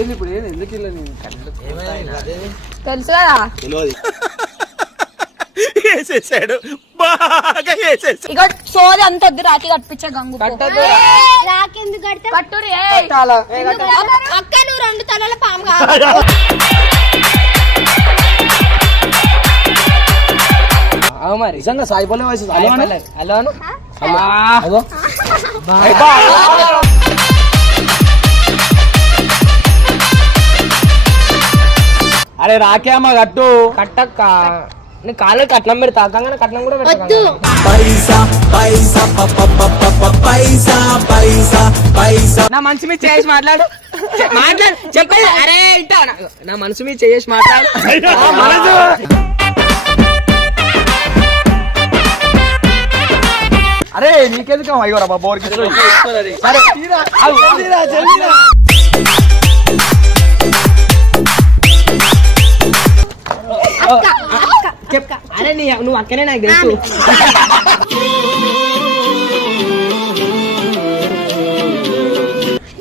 ఇప్పుడు ఎందుకు ఇలా తెలుసు కదా వేసేసాడు బాగా వేసేసాడు. ఇక సోది అంత వద్దు రాకి కట్టించే గంగు రాకెందుకు కడతా కట్టురి అక్క నువ్వు 2 తలల పాము మరి నిజంగా సాయిపోలే వయసు హలో అరే రాకే అమ్మ కట్టు కట్టక్క నీ కాళ్ళు కట్నం పెడతా కంగా కట్నం కూడా వద్దు నా మనసు మీద చేసి మాట్లాడు చెప్పేది అరే ఇంటా నా మనసు మీద చేసి మాట్లాడు అరే నీకెందుకు అయ్యో రా బాబోరికి అరే నువ్వు అక్కనే నాకు తెలుసు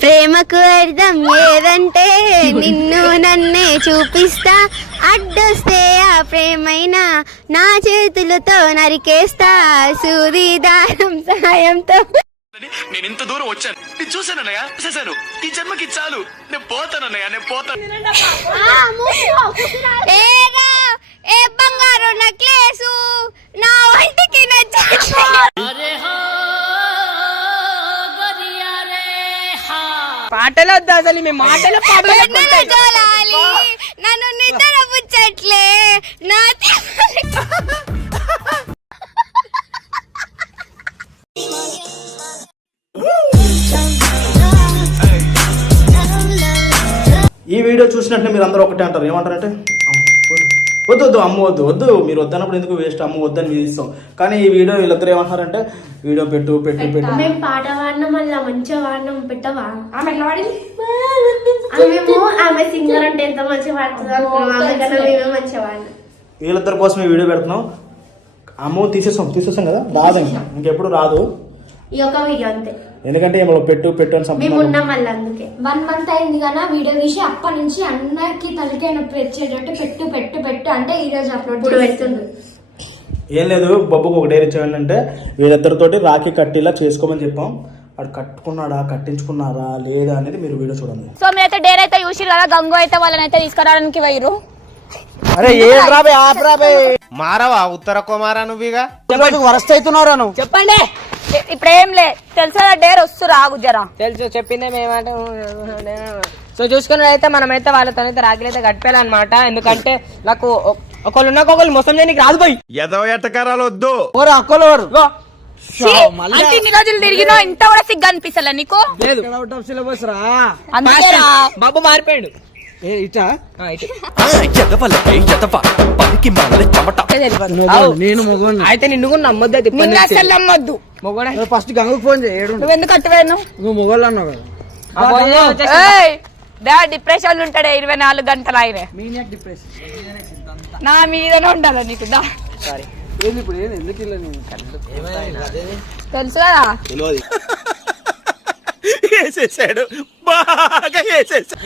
ప్రేమకు అర్థం ఏదంటే నిన్ను నన్నే చూపిస్తా అడ్డొస్తే ఆ ప్రేమైనా నా చేతులతో నరికేస్తా సూది దారం సాయంతో. నేను ఇంత దూరం వచ్చాను, నేను చూశానన్నయ్య, చూశాను. ఈ జన్మకి చాలు, నేను పోతానన్నయ్య, నేను పోతాను. ఏ బంగారు నెక్లెసు నా ఒంటికి పాటలు వద్దా అసలు మీ మాటలు నన్ను నిద్ర పుచ్చట్లే నా ఈ వీడియో చూసినట్టే మీరు అందరూ ఒకటే అంటారు. ఏమంటారంటే వద్దు వద్దు అమ్మ వద్దు వద్దు, మీరు వద్దన్నప్పుడు ఎందుకు వేస్ట్, అమ్మ వద్దని మీరు ఇస్తాం. కానీ ఈ వీడియో వీళ్ళిద్దరు ఏమంటారంటే వీడియో పెట్టు పెట్టు పెట్టు. మేము పాట వాడినాం, మళ్ళీ మంచిగా వాడినాం, పెట్టవా? ఆమె సింగర్ అంటే ఎంత మంచిగా పాడుతుంది అనుకున్నాం, మంచిగా వాడినాం. వీళ్ళిద్దరి కోసం ఈ వీడియో పెడుతున్నాం. అమ్మ తీసేస్తాం కదా, రాదు ఇంకెప్పుడు రాదు ఈ ఒక వీడియో అంతే. ఎందుకంటే ఏమో పెట్టు పెట్టు అని మేము ఉన్నాం మళ్ళీ అందుకే. 1 month అయింది కదా వీడియో తీసి, అప్పటి నుంచి అందరికి తలకాయ నొప్పి వచ్చేటట్టు పెట్టు పెట్టు పెట్టు అంటే ఈ రోజు అప్లోడ్ పెడుతుంది. ఏం లేదు, బొబ్బుకు ఒక డైరీ చేయాలంటే వీళ్ళిద్దరితోటి రాఖీ కట్టిలా చేసుకోమని చెప్పాం. వాడు కట్టుకున్నాడా కట్టించుకున్నారా లేదా అనేది మీరు వీడియో చూడండి. సో మీరైతే డేర్ అయితే చూసిరు కదా, గంగు అయితే వాళ్ళనైతే తీసుకురావడానికి వైరు. అరే ఏం రాబే ఆపరాబే మారవా ఉత్తర కుమారా నువ్వుగా వరస్ట్ అవుతున్నారా నువ్వు? చెప్పండి ఇప్పుడేం లే తెలుసా, డేర్ వస్తురా గుజరా తెలుసు చెప్పిందే మేమంటే. సో చూసుకుని అయితే మనమైతే వాళ్ళతో అయితే రాఖీలైతే కట్టిపోయాలన్నమాట. ఎందుకంటే నాకు ఒకళ్ళు మోసం చేయడానికి రాదు పోయి ఎదవ ఎట్టకారాలు వద్దు. ఓరు అక్కలు అంటే ఇన్ని రోజులు తిరిగినా ఇంత కూడా సిగ్గు అనిపిస్తలే నీకు? అవుట్ ఆఫ్ సిలబస్ రా, అందుకేరా బాబు మారిపోయాడు. నేను మొగోని అయితే నిన్ను కూడా నమ్మొద్దు. అయితే అసలు నమ్మొద్దు. ఫస్ట్ గంగకు ఫోన్ చేయడు. నువ్వు ఎందుకు కట్టువేను? నువ్వు మొగోళ్ళు అన్నావు కదా. డిప్రెషన్ ఉంటాడే 24 గంటలు ఆయన నా మీదనే ఉండాలి నీకు. దా ఇప్పుడు ఎందుకు ఇలా తెలుసు కదా వేసేసాడు బాగా వేసేసాడు.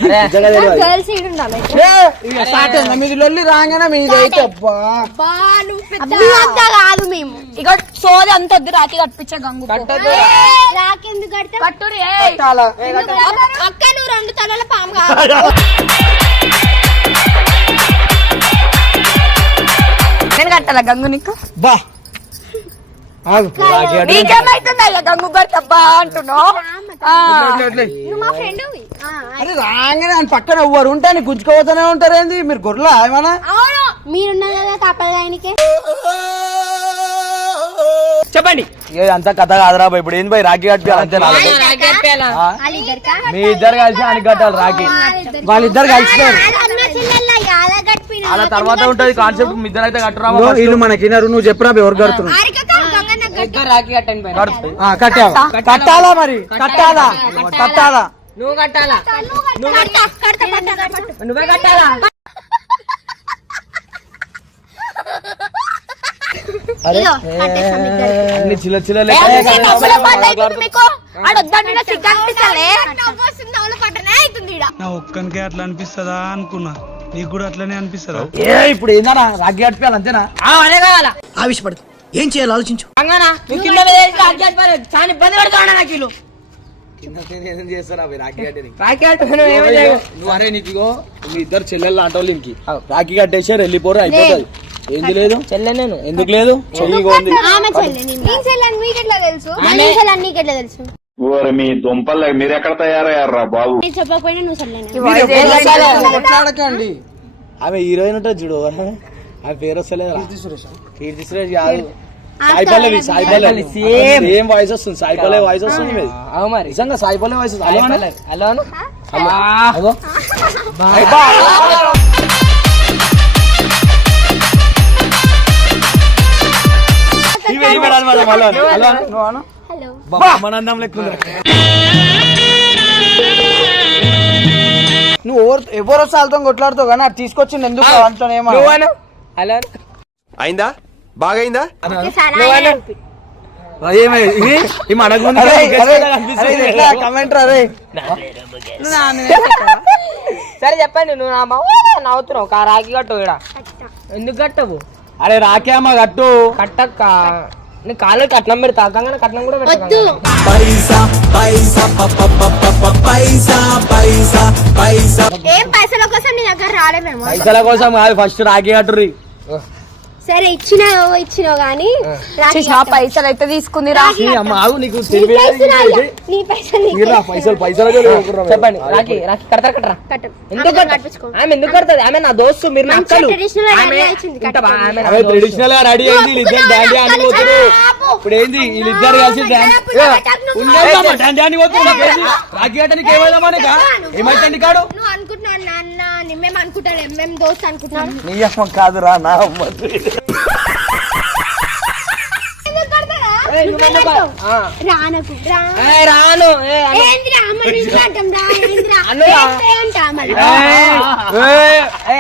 మీది లొల్లి రాగానే మీదైతే కాదు మేము ఇక సోది అంత వద్దు రాకి కట్టించే గంగు రాకెందుకు కడతా కట్టురి అక్క నువ్వు 2 తలల పాము నేను కట్టాలా గంగు నీకు? బా నీకేమైతుందా గంగు కట్టబ్బా అంటున్నావు? మా ఫ్రెండ్. అరే రాగానే ఆయన పక్కన ఎవ్వరు ఉంటే ఆయన గుంజుకోపోతూనే ఉంటారు. ఏంది మీరు గొర్రెలా ఏమన్నా? మీరున్నారు కదా తప్పదు ఆయనకి. చెప్పండి. అంతా కథ కాదురా బాయ్. ఇప్పుడు ఏంది బాయ్ రాఖీ కట్టాలి అంతే. మీ ఇద్దరు కలిసి అని కట్టాలి రాఖీ. వాళ్ళిద్దరు కలిసిపోయారు. అలా తర్వాత ఉంటది కాన్సెప్ట్. మీ ఇద్దరు అయితే కట్టరా వీళ్ళు మనకి. నువ్వు చెప్పురా ఎవరు కడుతున్నారు? రాఖీ కట్టండి కట్టాలా మరి కట్టాలా కట్టాలా నువ్వు కట్టాలా నువ్వే కట్టాలా? అన్ని చిల్ల చిల్ల మీకు ఆడొద్దంటే సిగ్గు అనిపిస్తలే. ఈడ. నా ఒక్కనికే అట్లా అనిపిస్తుందా అనుకున్నా, నీకు కూడా అట్లనే అనిపిస్తుందా? ఇప్పుడు ఏందన్నా రాఖీ కట్టిపోయాలి అంతేనా? అదే కావాలా ఆవిషపడదు, ఏం చేయాలి ఆలోచించు. అంగనా నువ్వు కింద మీద వేసి రాఖీ కట్టిపోయాలి. చాలా ఇబ్బంది పడుతున్నా నాకు వీళ్ళు. రాఖీ కట్టుకుని ఏమో చేయవు. నువ్వు అరే నీకు మీ ఇద్దరు చెల్లెళ్ళు అంటావు ఇంకి రాఖీ కట్టేసారు వెళ్ళిపోరు అయిపోతుంది. ఏంది లేదు చెల్లె నేను ఎందుకు లేదు చెయ్యి ఉంది. ఆమె చెల్లె నేను చెల్లెని మీకెట్లా తెలుసు? మన చెల్లెని నీకెట్లా తెలుసు? మీ దుంపలు మీరెక్కడ తయారయ్యారా బాబు? నేను చెప్పకపోయినా నువ్వు చెల్లెని. కొట్లాడకండి. ఆమె హీరోయిన్ ఉంటుంది చూడు, ఆమె పేరు వస్తలేదు. కీర్తి సురేష్ కాదు, సాయి పల్లవి. సాయి పల్లవి సేమ్ వాయిస్ వస్తుంది. సాయి పల్లవి వాయిస్ వస్తుంది మీది. అవు మరి నిజంగా సాయి పల్లవి వాయిస్ హలో మనందం లెక్క నువ్వు ఎవరో సాల్తో కొట్లాడుతావు కానీ అది తీసుకొచ్చింది ఎందుకు అంతనేమో. హలో అయిందా? బాగైందా? కమెంటర్ అరే సరే చెప్పండి. నువ్వు నా నవ్వుతున్నావు. రాఖీ కట్టు ఇక్కడ. ఎందుకు కట్టవు? అరే రాఖీ అమ్మ కట్టు. కట్టక్క నీ కాళ్ళు కట్నం పెడతా. కంగానే కట్నం కూడా వద్దు. ఏం పైసల కోసం నీ దగ్గర రాలేమేమో. పైసల కోసం కాదు, ఫస్ట్ రాఖీ కట్టుర్రి. సరే ఇచ్చినావు గానీ పైసలు అయితే తీసుకుంది రా. అమ్మ ఆగు, నీకు తెలివి నీ పైసలు పైసలు చెప్పండి. రాఖీ రాఖీ కడతారు కట్టరా? కట్టు. ఎందుకు ఆమె ఎందుకు కడుతుంది? ఆమె నా దోస్తు, మీరు నా అక్కలు. ఆమె ట్రెడిషనల్ గా రెడీ అయింది. వీళ్ళిద్దరు డాండీ అని పోతున్నారు. ఇప్పుడు ఏంది వీళ్ళిద్దరు కలిసి డాండీ అని పోతున్నారు. రాఖీ కట్టడానికి ఏమైనా ఏమైతే కాడు నువ్వు అనుకుంటున్నావు నాన్న మేము అనుకుంటాను మేము దోస్తు అనుకుంటున్నాను. నీ అమ్మ కాదురా నా అమ్మ. రానకు రాను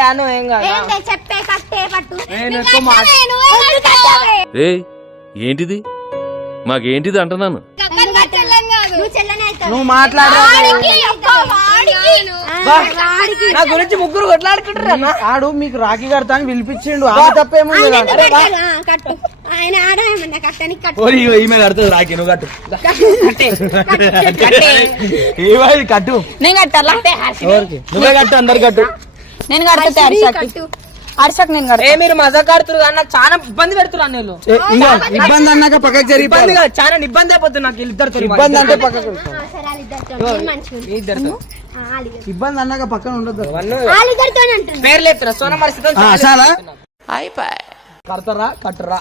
అను ఏం కాదు. చెప్పే కట్టే పట్టు. ఏంటిది? మాకేంటిది అంటున్నాను. నువ్వు మాట్లాడు. నా గురించి ముగ్గురు కొట్లాడుకుంటారు. ఆడు మీకు రాఖీ కడతా అని పిలిపించిండు. ఆమె తప్పేముంది? కట్టు ఆయన ఆడమన్నా కట్టని కట్టు. ఈమె కడుతుంది రాఖీ, నువ్వు కట్టు. కట్టు నేను కట్టాలా? నువ్వే కట్టు, అందరు కట్టు. నేను కడితే హర్షక్ నేను కడతా. మీరు మజాక్ ఆడుతున్నారు కానీ నాకు చాలా ఇబ్బంది పెడుతున్నారు. నేను ఇబ్బంది అన్నాక పక్కకి జరిగి ఇబ్బంది కాదు, చాలా ఇబ్బంది అయిపోతుంది నాకు వీళ్ళిద్దరితో. ఇబ్బంది అంటే పక్కకు ఇద్దరితో ఇబ్బంది అన్నాక పక్కన ఉండదు. పేర్లు ఎత్తురా సోనం పరిస్థితి కడతారా కట్టరా?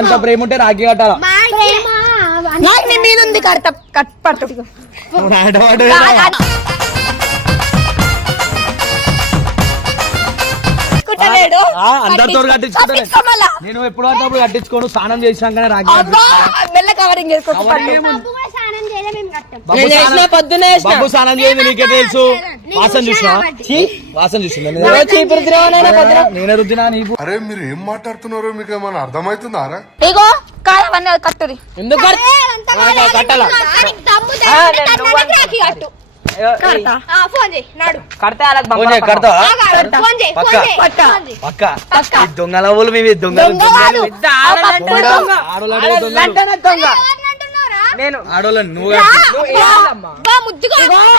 అంత ప్రేమ ఉంటే రాఖీ కట్టాలా? నాకు నీ మీద ఉంది పట్టు. అందరితో కట్టించుకుంటా. నేను ఎప్పుడు అప్పుడు కట్టించుకోను. స్నానం చేసినాకనే రాఖీ కవరింగ్ బాబు స్నానం చేయండి. నీకే తెలుసు. వాసన చూసినా వాసన చూసిందా? నేనే రుద్దినా నీకు. అరే మీరు ఏం మాట్లాడుతున్నారో మీకు ఏమైనా అర్థమవుతుందా? ఇగో కాదవన్నీ కట్టురి. ఎందుకు కట్టాలా? దొంగల ఊళ్ళు మేమే దొంగలు.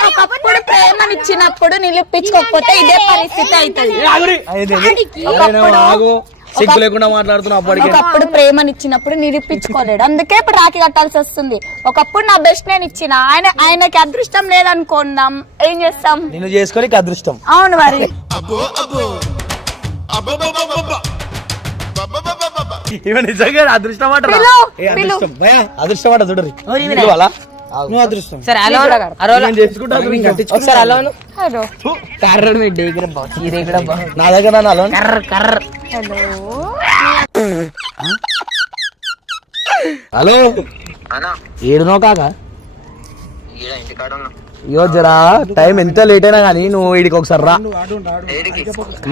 ఒకప్పుడు ప్రేమనిచ్చినప్పుడు నిలిపించుకోకపోతే ఇదే పరిస్థితి అవుతుంది. సిగ్గు లేకుండా మాట్లాడుతున్నా. ఒకప్పుడు ప్రేమనిచ్చినప్పుడు నిరూపించుకోలేడు, అందుకే ఇప్పుడు రాఖీ కట్టాల్సి వస్తుంది. ఒకప్పుడు నా బెస్ట్ నేను ఇచ్చిన ఆయనకి అదృష్టం లేదనుకున్నాం, ఏం చేస్తాం? నేను చేసుకోనికి అదృష్టం. అవును మరి. నిజంగా అదృష్టం అంట. అదృష్టం అంట చూడరు. నువ్వు అదృష్టం. సరే చేసుకుంటా. ఒకసారి అలోను నా దగ్గర హలో ఏడునో కాక ఇయో జరా టైం ఎంత లేట్ అయినా కానీ నువ్వు వీడికి ఒకసారి రా.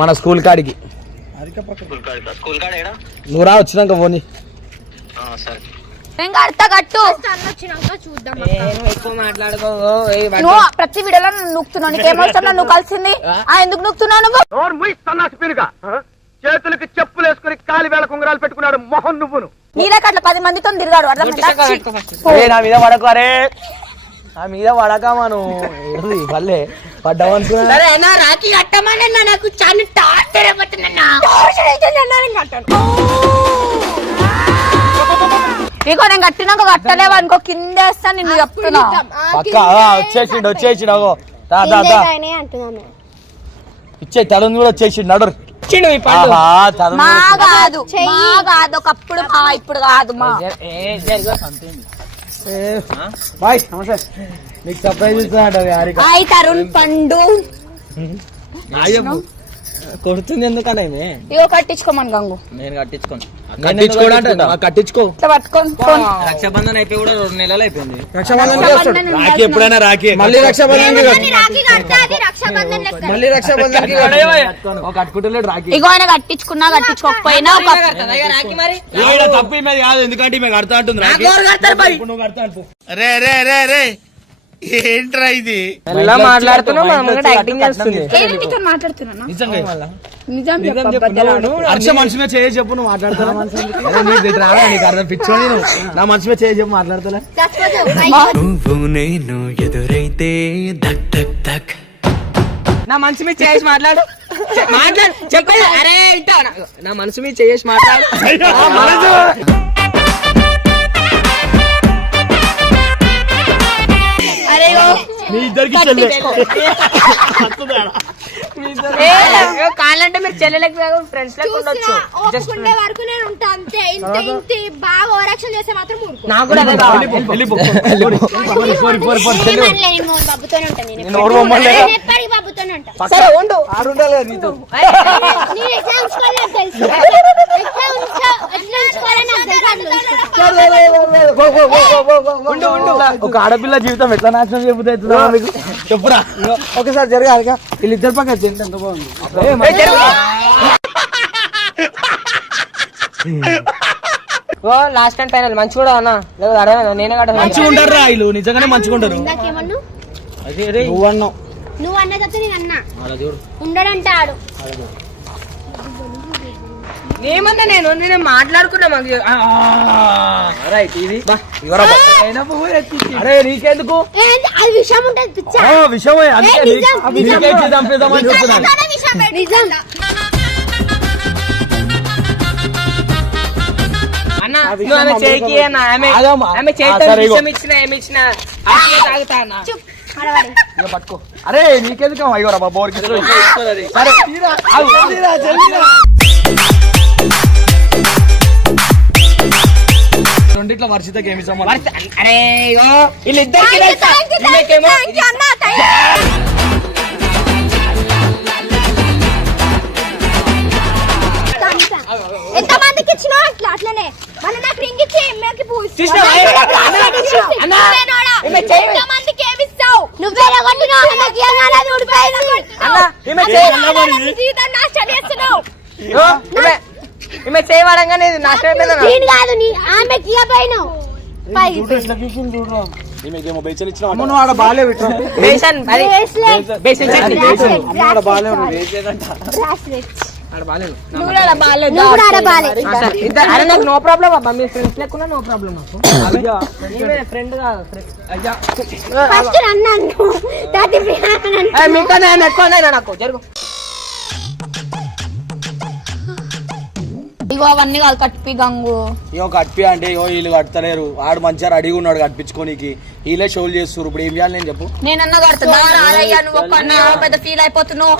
మన స్కూల్ కాడికి నువ్వు రా. వచ్చినాక పోనీ నేను కడతా కట్టు. నేను ఎక్కువ మాట్లాడుకో. నువ్వు ప్రతి వీడియోలో నన్ను నూకుతున్నావు. నీకేమవసరం నువ్వు కలిసింది? ఎందుకు నూకుతున్నావు నువ్వు? చేతులకి చెప్పులు వేసుకుని కాలి వేళ కుంగరాలు పెట్టుకున్నాడు మొహం నువ్వును. నీళ్ళకి అట్లా 10 మందితో తిరిగాడు. నా మీద పడకు. అరే నా మీద పడకమాను పల్లె పడ్డామనుకున్నా. రాఖీ కట్టమని నాకు చాలా టార్చర్ అయిపోతుందన్నా. ఇగో నేను కట్టినాక కట్టలేవు అనుకో, కింద వేస్తా నిన్ను చెప్తున్నా. పక్క వచ్చేసిండు ఇచ్చే తలను కూడా వచ్చేసిండు. నడు మా కాదు ఒకప్పుడు మా, ఇప్పుడు కాదు మా. బాయ్ నమస్తే. నీకు సర్ప్రైజ్ ఇస్తున్నా హాయ్ తరుణ్ పండు. కొడుతుంది ఎందుకనే? ఇగో కట్టించుకోమని గంగు. నేను కట్టించుకోను. కట్టించుకో పట్టుకొని రక్షాబంధన్ అయిపోయి కూడా 2 నెలలు అయిపోయింది. రాఖీ ఎప్పుడైనా రాఖీ మళ్ళీ రక్షాబంధన్ కట్టుకుంటలేడు రాఖీ. ఇగో ఆయన కట్టించుకున్నా కట్టించుకోకపోయినా రాఖీ మరి తప్పు మీద కాదు, ఎందుకంటే మేము కడతా అంటుంది రాఖీ. నువ్వు కడతా అనుకో. ఏంట్రా ఇది? ఎలా మాట్లాడుతున్నావు? యాక్టింగ్ చేస్తుంది. మాట్లాడుతున్నా హర్ష మనసు మీద చేసి చెప్పు. నువ్వు మాట్లాడుతున్నా నీకు అర్థం పిచ్చోని. నా మనసు మీద చేసి చెప్పు. మాట్లాడుతున్నా నువ్వు నేను ఎదురైతే ధక్ ధక్ ధక్. నా మనసు మీద చేసి మాట్లాడు. చెప్పాలి. అరే ఇంటా నా మనసు మీద చేసి మాట్లాడు. మీ ఇద్దరికి కావాలంటే మీరు చెల్లెలకు ఫ్రెండ్స్ లెక్క ఉండొచ్చు. వరకు నేను ఉంటా అంతే. ఇంత బాగా ఓవరాక్షన్ చేస్తే మాత్రం నాకు కూడా అదే కావాలి. బాబుతోనే ఉంటా. సరే ఉండు. ఒక ఆడపిల్ల జీవితం ఎట్లా నాశనం చెబుతా చెప్పురా. ఒకసారి జరగాలి. వీళ్ళిద్దరు పక్క ఎంత బాగుంది. లాస్ట్ అండ్ ఫైనల్ మంచి కూడా అన్నా. నేనే కదా మంచిగా ఉంటారు రా వీళ్ళు. నిజంగానే మంచిగా ఉంటారు. నువ్వు అన్నావు. నువ్వు అన్నదైతే నేను అన్నా ఉండడంటాడు. ఏమన్నా నేను మాట్లాడుకున్నా. అరే నీకెందుకు అది విషయం ఉంటుంది పిచ్చ. విషయమే చంపేద్దామని చెప్తున్నాను. నిజం అన్న నువ్వు ఆమె చేయికి ఆమె చేతితో విషయం ఇచ్చిన ఏమి ఇచ్చిన తాగుతా అన్న. పట్టుకో. అరే నీకెందుకు అయ్యోరా బాబు. సరే రెండిట్లో వర్షితకి ఏమి సంబంధం? అరే వీళ్ళిద్దరికి ఎంత మందికి ఇచ్చినా అట్లా అట్లనే మన నాకు రింగ్ ఇచ్చి ఎమ్మకి మందికి ఏమిస్తావు? నువ్వే చేయవాడంగానే నాశనం కాదు నీ ఆమెకి ఇవ్వబోయినావు. నో ప్రాబ్లం అబ్బా. మీ ఫ్రెండ్స్ లేకున్నా నో ప్రాబ్లం. ఫ్రెండ్ నాకు జరుగు. ఇగో అవన్నీ కాదు కట్టిపి గంగు. ఇగో కట్పి అంటే ఇగో వీళ్ళు కడతలేరు. ఆడు మంచిగా రెడీగా ఉన్నాడు కట్టించుకోనికి. వీళ్ళే షోలు చేస్తారు. ఇప్పుడు ఏం చేయాలి నేను చెప్పు. నేనన్నా కడతా. నువ్వు పెద్ద ఫీల్ అయిపోతున్నావు.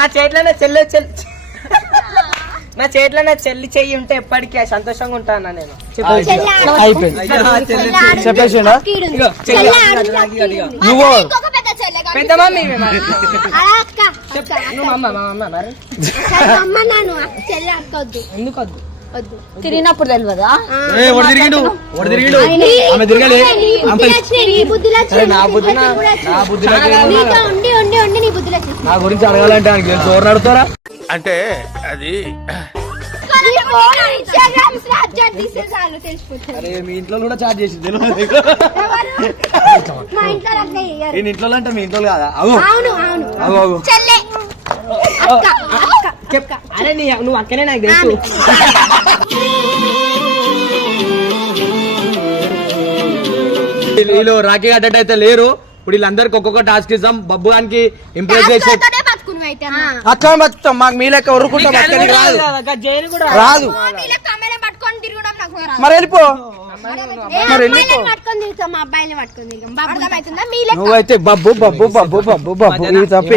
నా చేతిలోనే చెల్లి చెయ్యి ఉంటే ఎప్పటికీ సంతోషంగా ఉంటానా నేను. చెప్పేసిండా నువ్వు పెద్ద మమ్మీ ఎందుకు వద్దు? తిరిగినప్పుడు తెలియదా? నా గురించి అడగాలంటే ఆయనకి తెలుసు. ఎవరు అడుగుతారా అంటే అది ఇన్స్టాగ్రామ్ స్నాప్చాట్ తీసేసాను తెలిసిపోతుంది. అరే మీ ఇంట్లో కూడా చాట్ చేసి తెలియదు మా ఇంట్లో అట్లా చెయ్యరు. నేను ఇంట్లో అంటే మీ ఇంట్లో కాదా? అవు అవును అవును అవు అవు చెల్లె అక్క చెప్ అరే నువ్వు అక్కనే నాకు తెలుసు. వీళ్ళు రాఖీ కట్టేటైతే లేరు. ఇప్పుడు వీళ్ళందరికి ఒక్కొక్క టాస్క్ ఇస్తాం. బబ్బు గానికి ఇంప్రెస్ చేసే బతుకును అయితే అక్క బతుకుతాం. మాకు మీ లెక్క ఉరుకుంటాం. అక్కడికి రాదు జైలు కూడా రాదు. పట్టుకొని తిరగడం నాకు రాదు. మరి వెళ్ళిపో. పట్టుకొని తిరుగుతాం, మా అబ్బాయిని పట్టుకొని తిరుగుతాం. అర్థమవుతుందా? మీ లెక్క నువ్వైతే బబ్బు బబ్బు బబ్బు బబ్బు బబ్బు ఇది తప్ప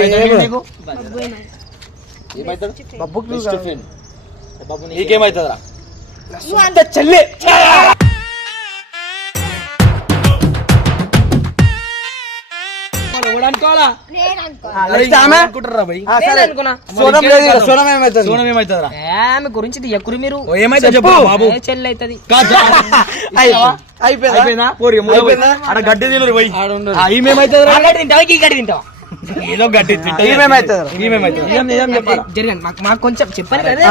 నీకేమైతుందిరా? చెల్లి అనుకోవాలా? సోనం ఏమైతుంది? సోనం ఏమైతుందిరా? ఆమె గురించి ఎక్కురు మీరు ఏమైతే చెప్పు బాబు. చెల్లి అవుతుంది. అయిపోయిందా? ఆడ గడ్డి తినరు పోయి. ఈమెమైతుందిరా? తింటావా ఈ గడ్డి తింటావా? ఏదో గడ్డి తింటా. జరగండి మాకు కొంచెం చెప్పాలి కదా.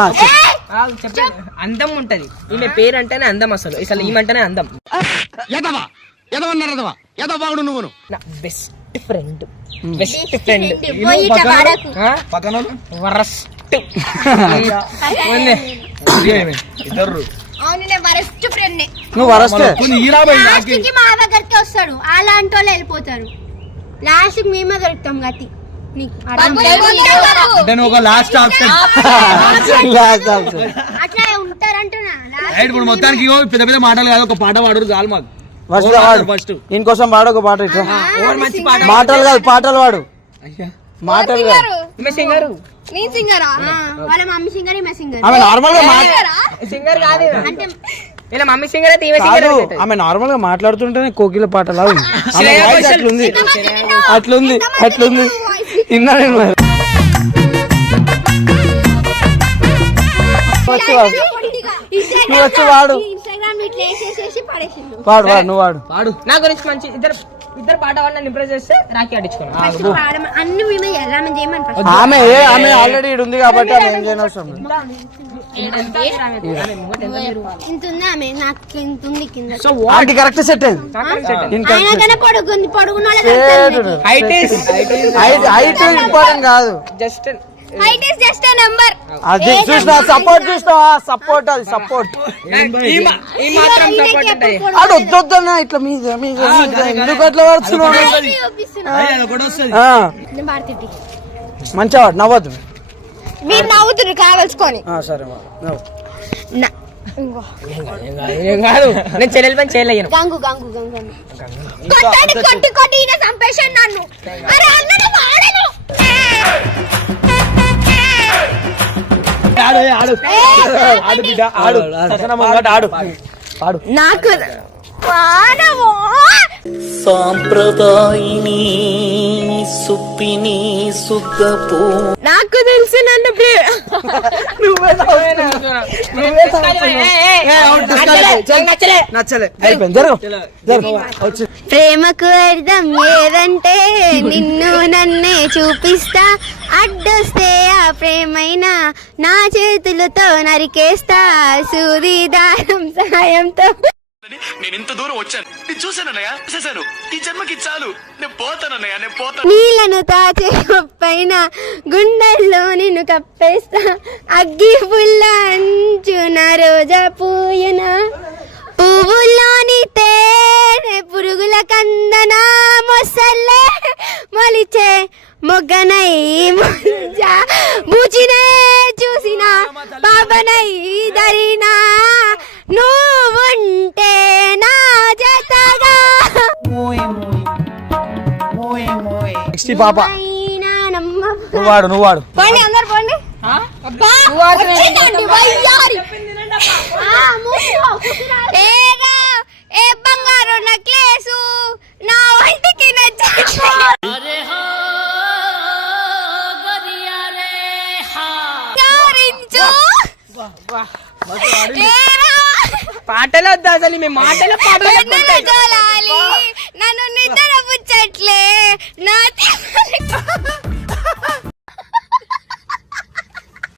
చెప్పండి. అందం ఉంటది. ఈమె పేరు అంటేనే అందం. అసలు ఈమెంటేనే అందం. నా బెస్ట్ ఫ్రెండ్. Best friend. పక్కన వరస్ట్. ఇద్దరు అవును, నేను వరస్ట్ ఫ్రెండ్. నువ్వు వరస్ట్. లాస్ట్కి మా దగ్గరికి వస్తాడు. అలాంటి వాళ్ళు వెళ్ళిపోతారు. లాస్ట్ మేమే దొరుకుతాం గతి నీకు. అంటే నువ్వు ఒక లాస్ట్ ఆప్షన్. అట్లా ఉంటారంటున్నా. ఇప్పుడు మొత్తానికి పెద్ద పెద్ద మాటలు కాదు, ఒక పాట పాడు చాలు మాకు. ఫస్ట్ ఇంకోసం పాడు ఒక పాట. ఇట్లా మాటలు కాదు, పాటలు పాడు. మాటలు కాదు. సింగరు. నేను సింగరా? వాళ్ళ మమ్మీ సింగర్, ఈమె సింగర్. ఆమె నార్మల్ గా సింగర్ కాదు. అంటే ఇలా మమ్మీ సింగర్ అయితే ఈమె సింగర్. ఆమె నార్మల్ గా మాట్లాడుతుంటేనే కోకిల పాటలా ఉంది. అట్లుంది అట్లుంది అట్లుంది. ఇన్నా నేను నువ్వు వచ్చి వాడు. ఇన్స్టాగ్రామ్ ఇట్లా వేసేసి పడేసిండు. వాడు వాడు నువ్వు వాడు పాడు. నా గురించి మంచి ఇద్దరు పాట వాడిని ఇంప్రెస్ చేస్తే రాఖీ అడిచుకున్నాను. అన్ని మేమే చేయాలి. చేయమని ఆమె ఆల్రెడీ ఇడు ఉంది కాబట్టి ఆమె ఏం చేయనవసరం లేదు. ఇంత ఉంది ఆమె, నాకు ఇంత ఉంది కింద. ఆంటీ కరెక్ట్ సెట్ అయింది. ఆయనకన్నా పొడుగుంది. పొడుగున్న హైట్ ఇంపార్టెంట్ కాదు. Just height is just a number. అది చూసినా సపోర్ట్ చూసినావా? సపోర్ట్ అది సపోర్ట్. ఈ మాత్రం సపోర్ట్ ఉంటాయి. ఆడు వద్దొద్దన్నా ఇట్లా మీద మీద ఎందుకు అట్లా పడుతున్నావు? మంచిగా వాడు నవ్వద్దు. మీరు నవ్వుతున్నారు కావలసుకొని. సరే కాదు, నేను చెల్లెల పని చేయలేను. గంగు గంగు గంగు కొట్టి కొట్టి ఈయన చంపేశాడు నన్ను. అరే అన్నను వాడను. నాకు సాంప్రదాయిని సుప్పిని సుద్దపు నాకు తెలిసి నన్ను ప్రేమకు అర్థం ఏదంటే నిన్ను నన్నే చూపిస్తా. అడ్డొస్తే ఆ ప్రేమైనా నా చేతులతో నరికేస్తా. సూది దారం సాయంతో. నేను ఇంత దూరం వచ్చాను, నేను చూశానన్నయ్య, చేశాను. ఈ జన్మకి చాలు, నేను పోతానన్నయ్య, నేను పోతాను. నీళ్ళను తాచే పైన గుండెల్లో నిన్ను కప్పేస్తా. అగ్గి పుల్ల అంచున రోజా పూయన పువ్వుల్లోని తేనె పురుగుల కందన మొసల్లే మొలిచే మొగ్గనై మూచినే చూసిన పాపనై ధరినా నువ్వుంటే నా జతగా. పాప నువ్వు వాడు నువ్వు వాడు. పోండి అందరు పోండి. ఏ బంగారు నెక్లెస్ నా వంటికి పాటలు వద్దా అసలు? మీ మాటలు నన్ను నిద్ర పుచ్చట్లే నా